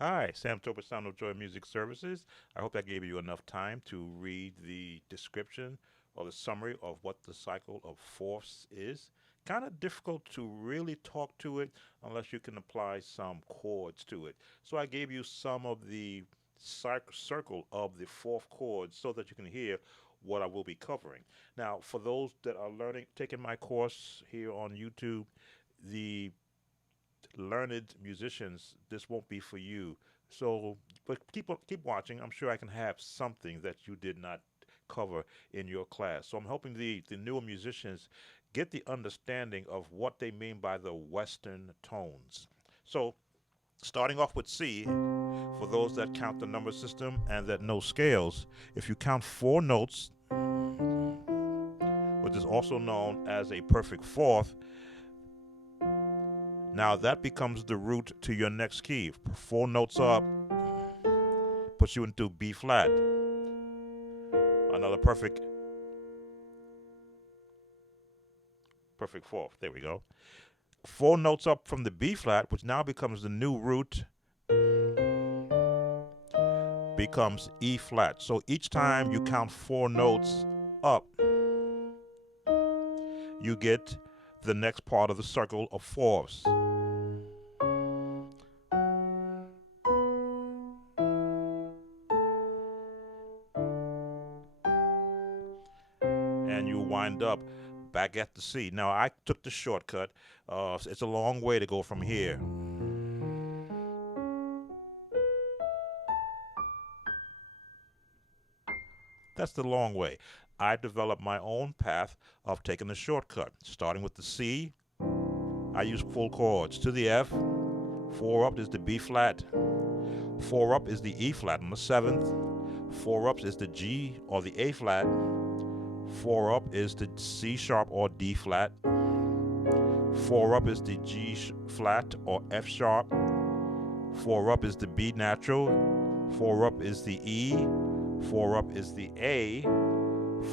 Hi, Sam Toper, Sound of Joy Music Services. I hope I gave you enough time to read the description or the summary of what the cycle of fourths is. Kind of difficult to really talk to it unless you can apply some chords to it. So I gave you some of the circle of the fourth chords so that you can hear what I will be covering. Now, for those that are taking my course here on YouTube, the learned musicians, this won't be for you. So, but keep watching. I'm sure I can have something that you did not cover in your class. So I'm hoping the newer musicians get the understanding of what they mean by the Western tones. So starting off with C, for those that count the number system and that know scales, if you count four notes, which is also known as a perfect fourth, now that becomes the root to your next key. Four notes up puts you into B flat. Another perfect fourth. There we go. Four notes up from the B flat, which now becomes the new root, becomes E flat. So each time you count four notes up, you get the next part of the circle of fourths. And you wind up back at the C. Now I took the shortcut. It's a long way to go from here. That's the long way. I developed my own path of taking the shortcut. Starting with the C, I use full chords. To the F, four up is the B flat. Four up is the E flat on the seventh. Four ups is the G or the A flat. Four up is the C sharp or D flat. Four up is the G flat or F sharp. Four up is the B natural. Four up is the E. Four up is the A.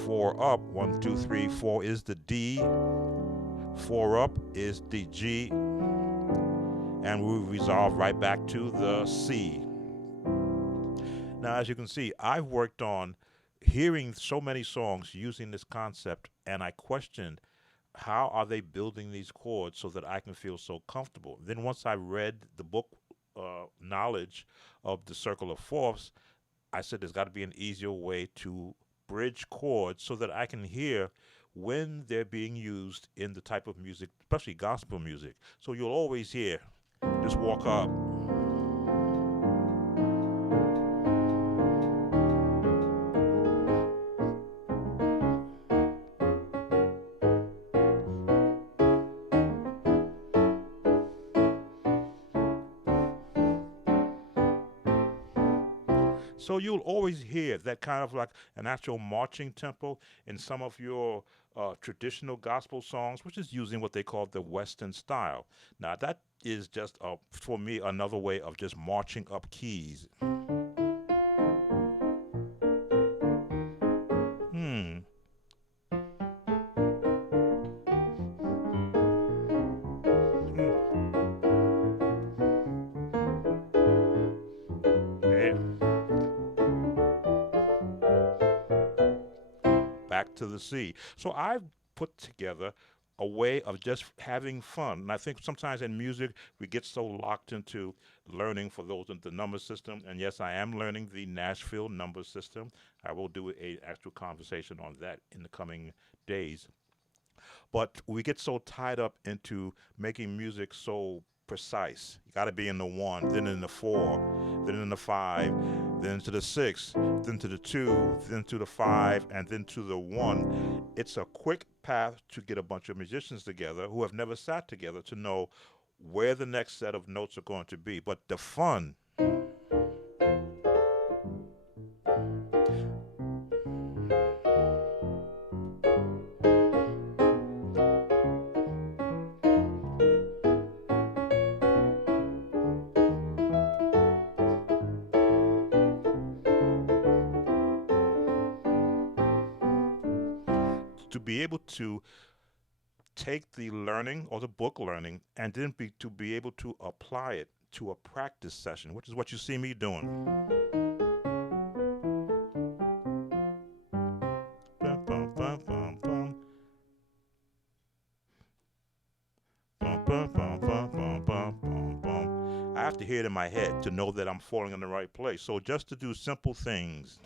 Four up, one, two, three, four is the D. Four up is the G. And we resolve right back to the C. Now, as you can see, I've worked on hearing so many songs using this concept, and I questioned how are they building these chords so that I can feel so comfortable. Then once I read the book knowledge of the circle of fourths, I said there's got to be an easier way to bridge chords so that I can hear when they're being used in the type of music, especially gospel music. So you'll always hear this walk up. So you'll always hear that kind of like an actual marching tempo in some of your traditional gospel songs, which is using what they call the Western style. Now that is just for me another way of just marching up keys. Hmm. Hmm. Yeah. Back to the C. So I've put together a way of just having fun. And I think sometimes in music we get so locked into learning for those in the number system. And yes, I am learning the Nashville number system. I will do a actual conversation on that in the coming days. But we get so tied up into making music so precise. You got to be in the one, then in the four, then in the five, then to the six, then to the two, then to the five, and then to the one. It's a quick path to get a bunch of musicians together who have never sat together to know where the next set of notes are going to be. But the fun, to be able to take the learning or the book learning and then to be able to apply it to a practice session, which is what you see me doing. Bum, bum, bum, bum, bum. Bum, bum, bum, bum, bum, bum, bum, bum. I have to hear it in my head to know that I'm falling in the right place. So just to do simple things.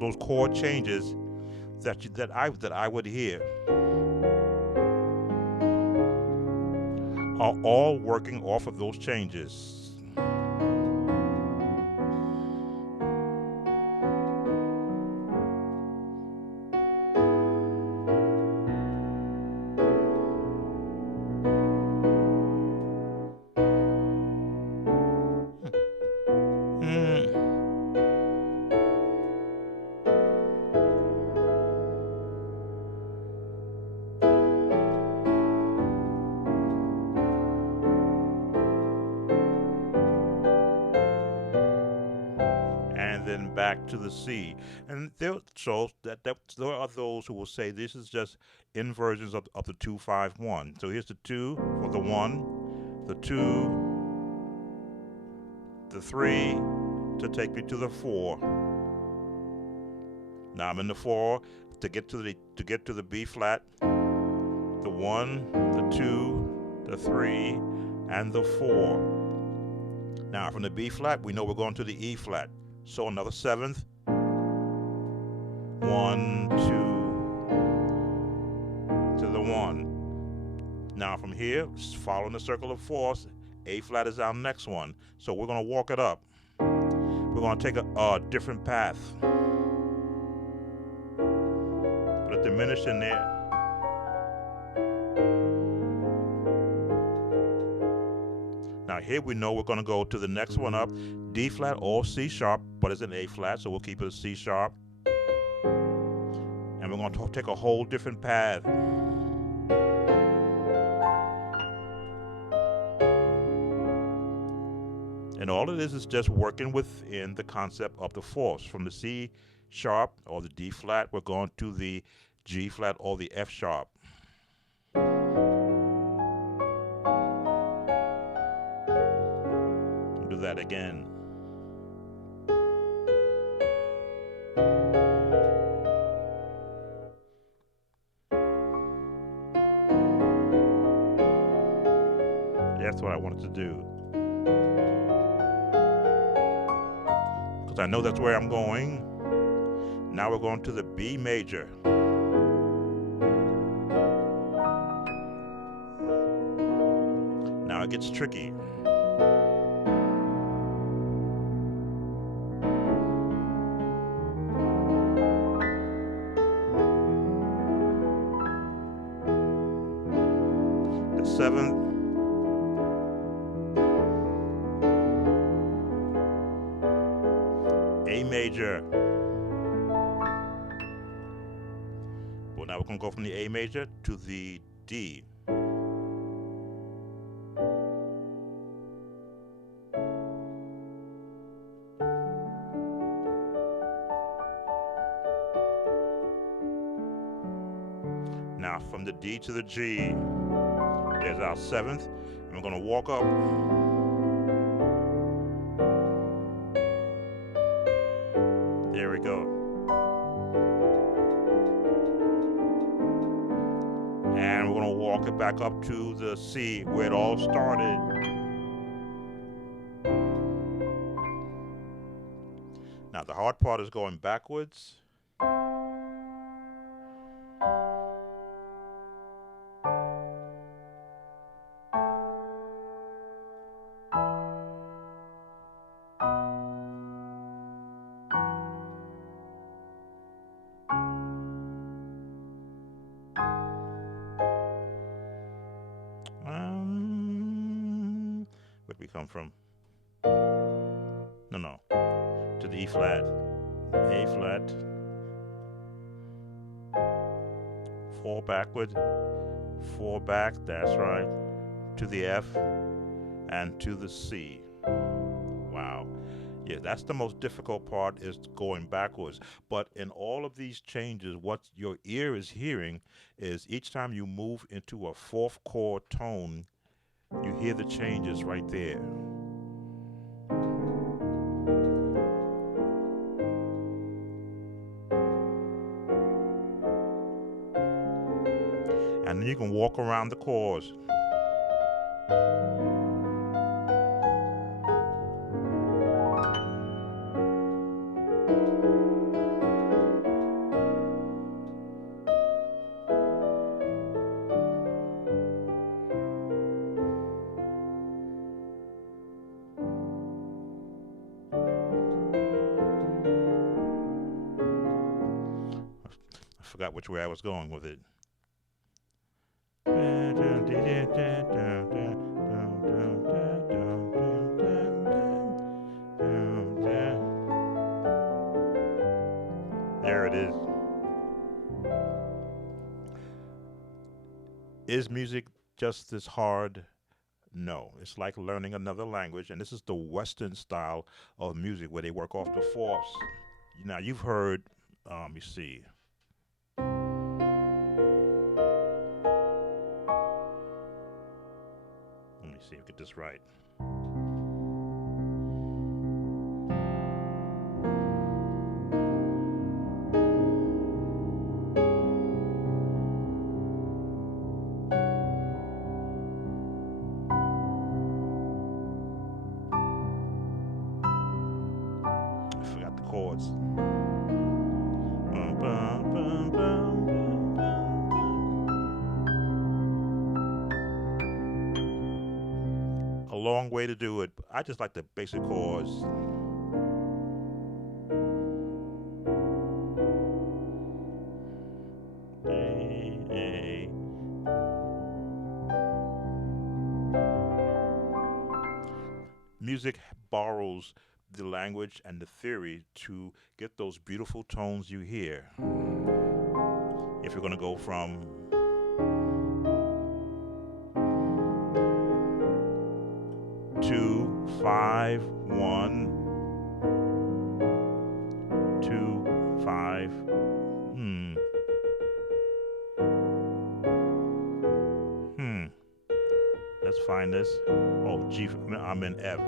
Those chord changes that I would hear are all working off of those changes. And then back to the C. And there are those who will say this is just inversions of the 2-5-1. So here's the 2 for the 1, the 2, the 3 to take me to the 4. Now I'm in the 4 to get to the B flat, the 1, the 2, the 3, and the 4. Now from the B flat, we know we're going to the E flat. So another 7th. 1, 2 to the 1. Now from here, following the circle of 4s, A flat is our next one. So we're going to walk it up. We're going to take a different path. Put a diminished in there. Now here we know we're going to go to the next one up, D flat or C sharp, but it's an A flat, so we'll keep it a C sharp. And we're going to take a whole different path. And all it is just working within the concept of the fourths. From the C sharp or the D flat, we're going to the G flat or the F sharp. Do that again. That's what I wanted to do. Because I know that's where I'm going. Now we're going to the B major. Now it gets tricky. The 7th. A major. Well, now we're going to go from the A major to the D. Now from the D to the G, there's our 7th, and we're going to walk up. There we go. And we're going to walk it back up to the C where it all started. Now the hard part is going backwards. Where'd we come from? E flat, A flat, fall backward, fall back, that's right, to the F and to the C. Wow. Yeah, that's the most difficult part, is going backwards. But in all of these changes, what your ear is hearing is each time you move into a fourth chord tone, you hear the changes right there. And then you can walk around the chords. I forgot which way I was going with it. There it is. Is music just as hard? No. It's like learning another language, and this is the Western style of music where they work off the fourths. Now, you've heard, you see. Let me see if I get this right. I forgot the chords. A long way to do it. I just like the basic chords. A. Music borrows the language and the theory to get those beautiful tones you hear. If you're going to go from 2, 5, 1, 2, 5. Let's find this. Oh, G. I'm in F.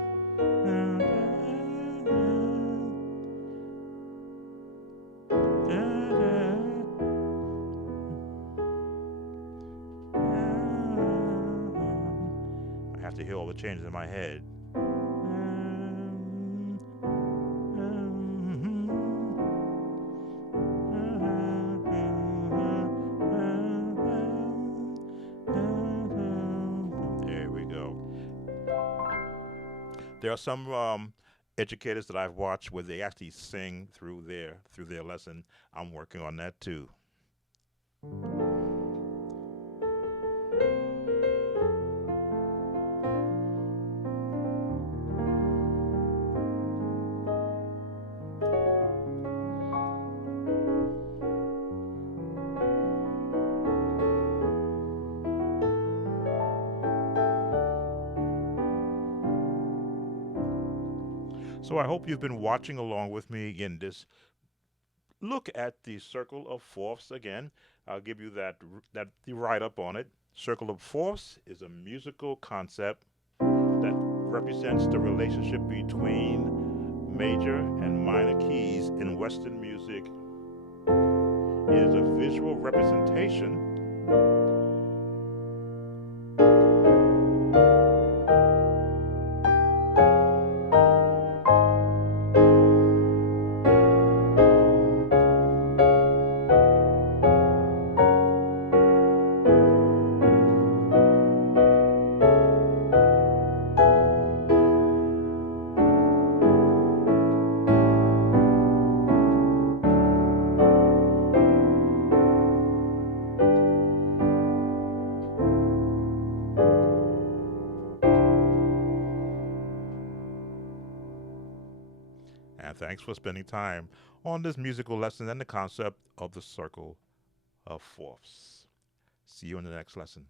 I have to hear all the changes in my head. There we go. There are some educators that I've watched where they actually sing through their lesson. I'm working on that too. So I hope you've been watching along with me in this look at the circle of fourths again. I'll give you the write-up on it. Circle of fourths is a musical concept that represents the relationship between major and minor keys in Western music. It is a visual representation and thanks for spending time on this musical lesson and the concept of the circle of fourths. See you in the next lesson.